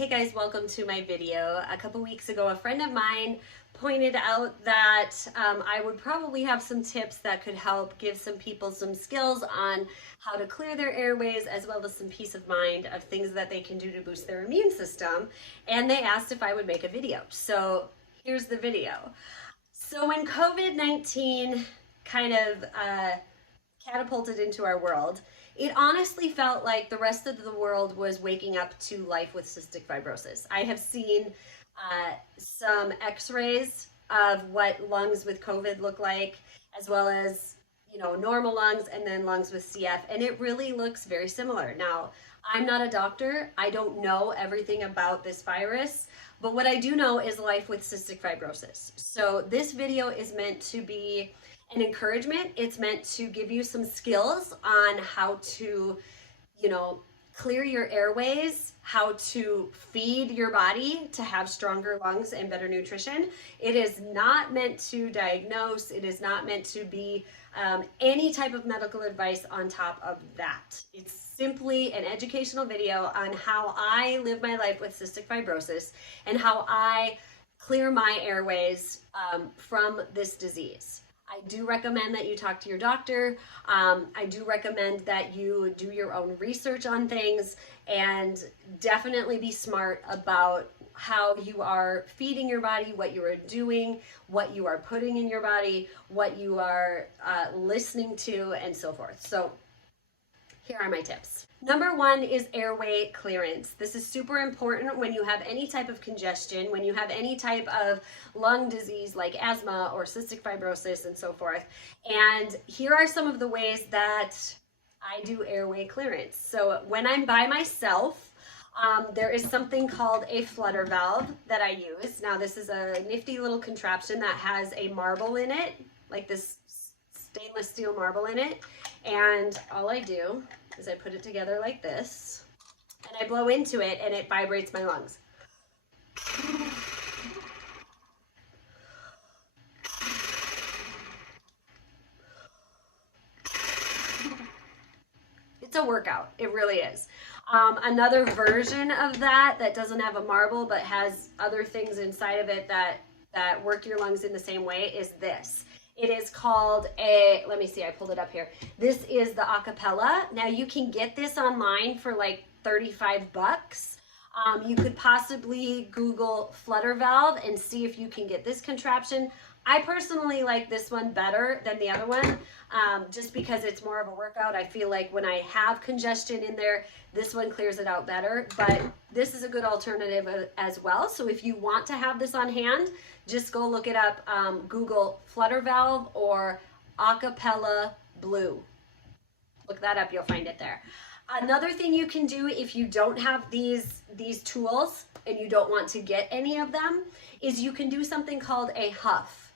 Hey guys, welcome to my video. A couple weeks ago, a friend of mine pointed out that I would probably have some tips that could help give some people some skills on how to clear their airways, as well as some peace of mind of things that they can do to boost their immune system. And they asked if I would make a video. So here's the video. So when COVID-19 kind of catapulted into our world, it honestly felt like the rest of the world was waking up to life with cystic fibrosis. I have seen some x-rays of what lungs with COVID look like, as well as, normal lungs and then lungs with CF, and it really looks very similar. Now, I'm not a doctor. I don't know everything about this virus, but what I do know is life with cystic fibrosis. So this video is meant to be an encouragement. It's meant to give you some skills on how to, clear your airways, how to feed your body to have stronger lungs and better nutrition. It is not meant to diagnose. It is not meant to be any type of medical advice on top of that. It's simply an educational video on how I live my life with cystic fibrosis and how I clear my airways from this disease. I do recommend that you talk to your doctor. I do recommend that you do your own research on things and definitely be smart about how you are feeding your body, what you are doing, what you are putting in your body, what you are listening to, and so forth. So here are my tips. Number one is airway clearance. This is super important when you have any type of congestion, when you have any type of lung disease like asthma or cystic fibrosis and so forth. And here are some of the ways that I do airway clearance. So when I'm by myself, there is something called a flutter valve that I use. Now this is a nifty little contraption that has a marble in it, like this stainless steel marble in it. And all I do is I put it together like this, and I blow into it, and it vibrates my lungs. It's a workout. It really is. Another version of that doesn't have a marble but has other things inside of it that work your lungs in the same way is this. It is called let me see, I pulled it up here. This is the acapella. Now you can get this online for like 35 bucks. You could possibly Google flutter valve and see if you can get this contraption. I personally like this one better than the other one, just because it's more of a workout. I feel like when I have congestion in there, this one clears it out better, but this is a good alternative as well. So if you want to have this on hand, just go look it up. Google flutter valve or acapella blue. Look that up, you'll find it there. Another thing you can do if you don't have these tools and you don't want to get any of them is you can do something called a huff.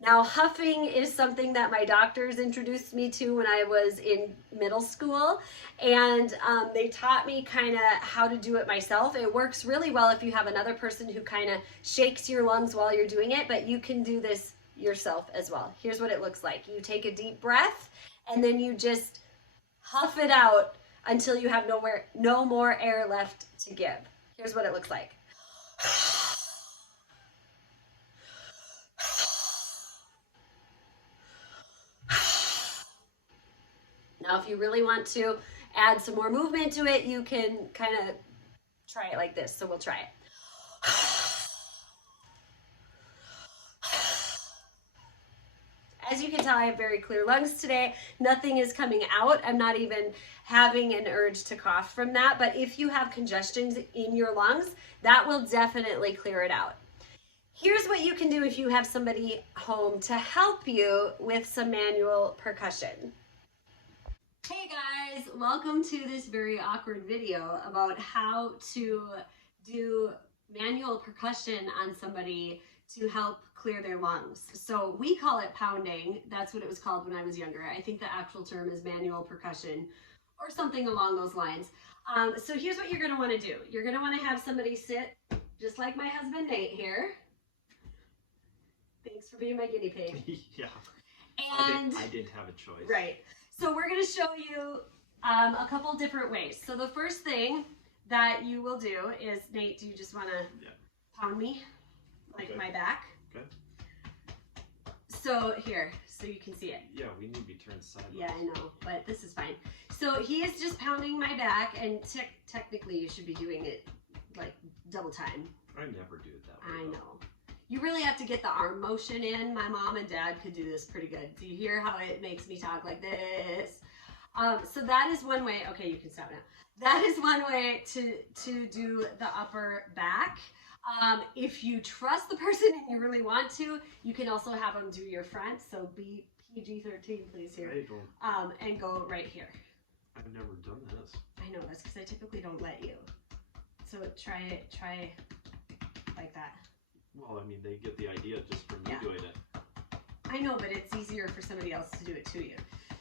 Now, huffing is something that my doctors introduced me to when I was in middle school, and they taught me kind of how to do it myself. It works really well if you have another person who kind of shakes your lungs while you're doing it, but you can do this yourself as well. Here's what it looks like. You take a deep breath, and then you just huff it out until you have no more air left to give. Here's what it looks like. Now, if you really want to add some more movement to it, you can kind of try it like this. So we'll try it. As you can tell, I have very clear lungs today. Nothing is coming out. I'm not even having an urge to cough from that. But if you have congestion in your lungs, that will definitely clear it out. Here's what you can do if you have somebody home to help you with some manual percussion. Hey guys, welcome to this very awkward video about how to do manual percussion on somebody to help clear their lungs. So we call it pounding. That's what it was called when I was younger. I think the actual term is manual percussion or something along those lines. So here's what you're going to want to do. You're going to want to have somebody sit just like my husband Nate here. Thanks for being my guinea pig. Yeah. And I didn't have a choice. Right. So we're going to show you a couple different ways. So the first thing that you will do is, Nate, do you just want to pound me? Like my back? Okay. So here, so you can see it. Yeah, we need to be turned sideways. Yeah, I know, but this is fine. So he is just pounding my back, and technically you should be doing it like double time. I never do it that way. I know. You really have to get the arm motion in. My mom and dad could do this pretty good. Do you hear how it makes me talk like this? So that is one way. Okay, you can stop now. That is one way to do the upper back. If you trust the person and you really want to, you can also have them do your front. So be PG-13, please, here. I don't. And go right here. I've never done this. I know, that's because I typically don't let you. So try like that. Well, I mean, they get the idea just from me doing it. I know, but it's easier for somebody else to do it to you.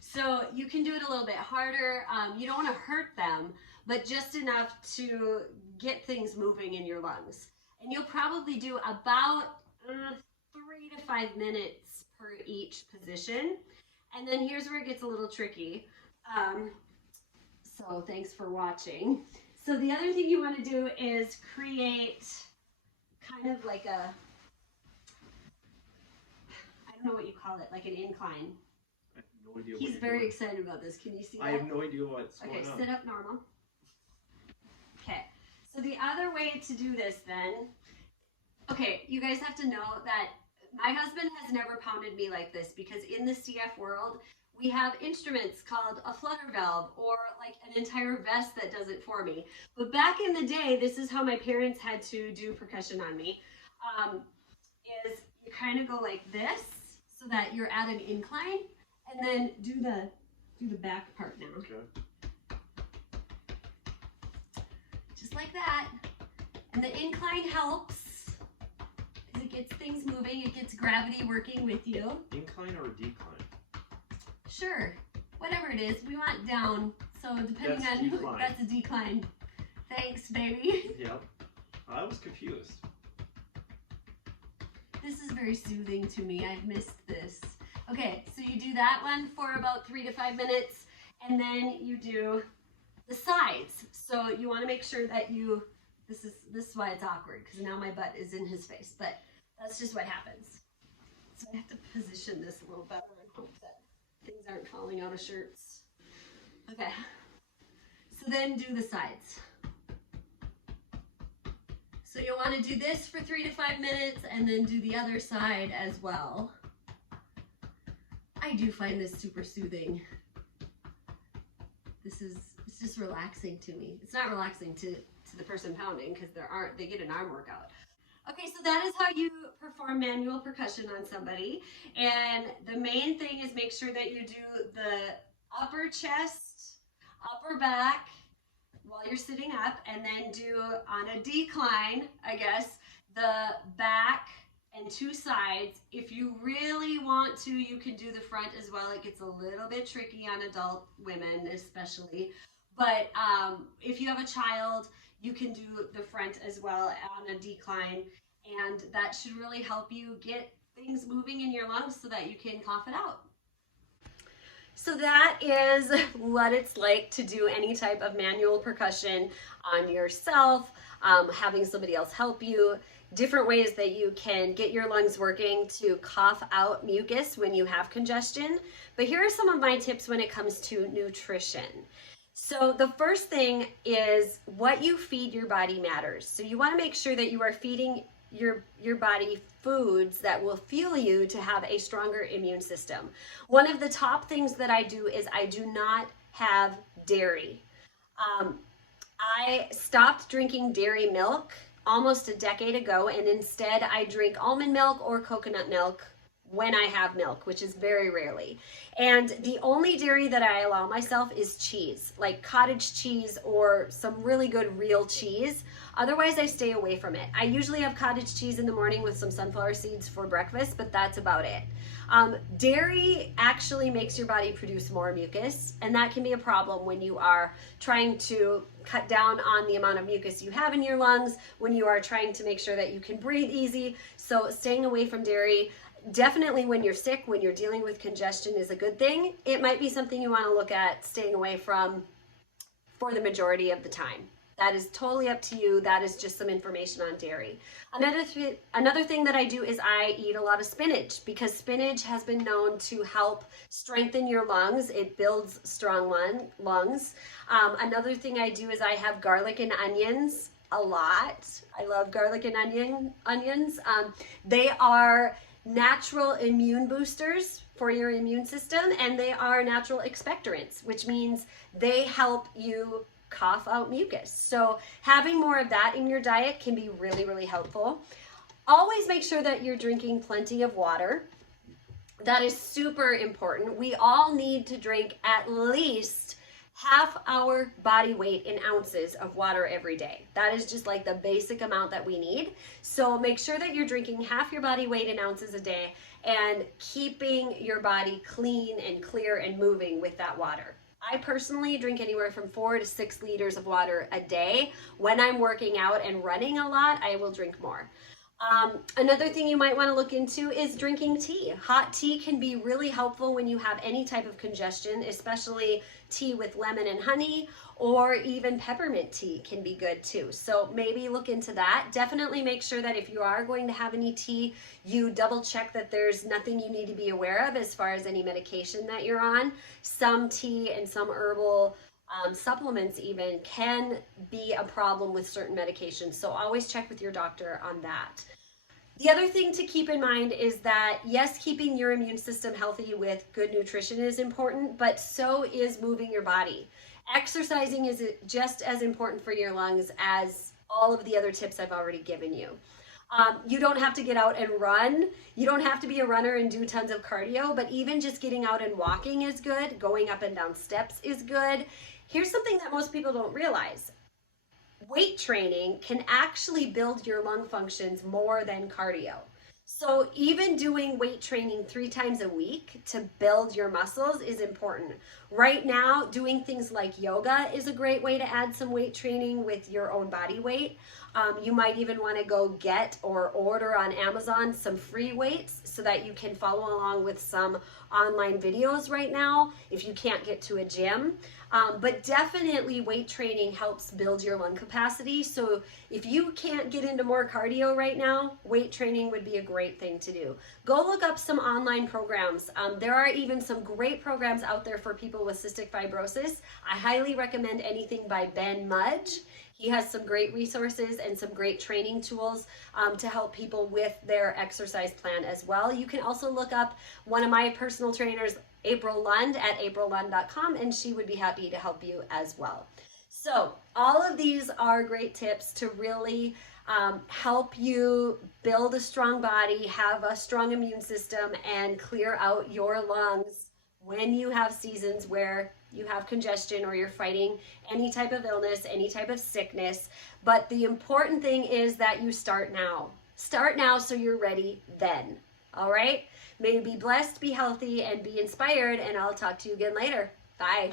So you can do it a little bit harder. You don't want to hurt them, but just enough to get things moving in your lungs. And you'll probably do about 3 to 5 minutes per each position. And then here's where it gets a little tricky. So thanks for watching. So the other thing you want to do is create kind of like a, I don't know what you call it, like an incline. I have no idea. He's very excited about this. Can you see that? I have no idea what's going on. Okay, sit up normal. Okay, so the other way to do this then, okay, you guys have to know that my husband has never pounded me like this because in the CF world, we have instruments called a flutter valve or like an entire vest that does it for me. But back in the day, this is how my parents had to do percussion on me, is you kind of go like this so that you're at an incline and then do the back part now. Okay. Just like that. And the incline helps because it gets things moving, it gets gravity working with you. Incline or decline? Sure, whatever it is, we want down. So depending That's on decline. That's a decline. Thanks, baby. Yep. I was confused. This is very soothing to me. I've missed this. Okay, so you do that one for about 3 to 5 minutes, and then you do the sides. So you want to make sure that you. This is why it's awkward because now my butt is in his face, but that's just what happens. So I have to position this a little better and hope that things aren't falling out of shirts. Okay, so then do the sides. So you'll want to do this for 3 to 5 minutes and then do the other side as well. I do find this super soothing. It's just relaxing to me. It's not relaxing to the person pounding because they get an arm workout. Okay, so that is how you perform manual percussion on somebody. And the main thing is make sure that you do the upper chest, upper back while you're sitting up, and then do on a decline, I guess, the back and 2 sides. If you really want to, you can do the front as well. It gets a little bit tricky on adult women especially. But if you have a child, you can do the front as well on a decline, and that should really help you get things moving in your lungs so that you can cough it out. So that is what it's like to do any type of manual percussion on yourself, having somebody else help you, different ways that you can get your lungs working to cough out mucus when you have congestion. But here are some of my tips when it comes to nutrition. So the first thing is what you feed your body matters. So you want to make sure that you are feeding your body foods that will fuel you to have a stronger immune system. One of the top things that I do is I do not have dairy. I stopped drinking dairy milk almost a decade ago, and instead I drink almond milk or coconut milk when I have milk, which is very rarely. And the only dairy that I allow myself is cheese, like cottage cheese or some really good real cheese. Otherwise, I stay away from it. I usually have cottage cheese in the morning with some sunflower seeds for breakfast, but that's about it. Dairy actually makes your body produce more mucus, and that can be a problem when you are trying to cut down on the amount of mucus you have in your lungs, when you are trying to make sure that you can breathe easy. So staying away from dairy, definitely when you're sick, when you're dealing with congestion, is a good thing. It might be something you want to look at staying away from for the majority of the time. That is totally up to you. That is just some information on dairy. Another thing that I do is I eat a lot of spinach, because spinach has been known to help strengthen your lungs. It builds strong lungs. Another thing I do is I have garlic and onions a lot. I love garlic and onions. They are natural immune boosters for your immune system, and they are natural expectorants, which means they help you cough out mucus. So having more of that in your diet can be really, really helpful. Always make sure that you're drinking plenty of water. That is super important. We all need to drink at least half our body weight in ounces of water every day. That is just like the basic amount that we need. So make sure that you're drinking half your body weight in ounces a day and keeping your body clean and clear and moving with that water. I personally drink anywhere from 4 to 6 liters of water a day. When I'm working out and running a lot, I will drink more. Another thing you might want to look into is drinking tea. Hot tea can be really helpful when you have any type of congestion, especially tea with lemon and honey, or even peppermint tea can be good too. So maybe look into that. Definitely make sure that if you are going to have any tea, you double check that there's nothing you need to be aware of as far as any medication that you're on. Some tea and some herbal supplements even can be a problem with certain medications. So always check with your doctor on that. The other thing to keep in mind is that, yes, keeping your immune system healthy with good nutrition is important, but so is moving your body. Exercising is just as important for your lungs as all of the other tips I've already given you. You don't have to get out and run. You don't have to be a runner and do tons of cardio, but even just getting out and walking is good. Going up and down steps is good. Here's something that most people don't realize. Weight training can actually build your lung functions more than cardio. So even doing weight training 3 times a week to build your muscles is important. Right now, doing things like yoga is a great way to add some weight training with your own body weight. You might even want to go get or order on Amazon some free weights so that you can follow along with some online videos right now if you can't get to a gym. But definitely weight training helps build your lung capacity. So if you can't get into more cardio right now, weight training would be a great thing to do. Go look up some online programs. There are even some great programs out there for people with cystic fibrosis. I highly recommend anything by Ben Mudge. He has some great resources and some great training tools to help people with their exercise plan as well. You can also look up one of my personal trainers, April Lund, at aprillund.com, and she would be happy to help you as well. So all of these are great tips to really help you build a strong body, have a strong immune system, and clear out your lungs when you have seasons where you have congestion or you're fighting any type of illness, any type of sickness. But the important thing is that you start now. Start now so you're ready then. All right? May you be blessed, be healthy, and be inspired, and I'll talk to you again later. Bye.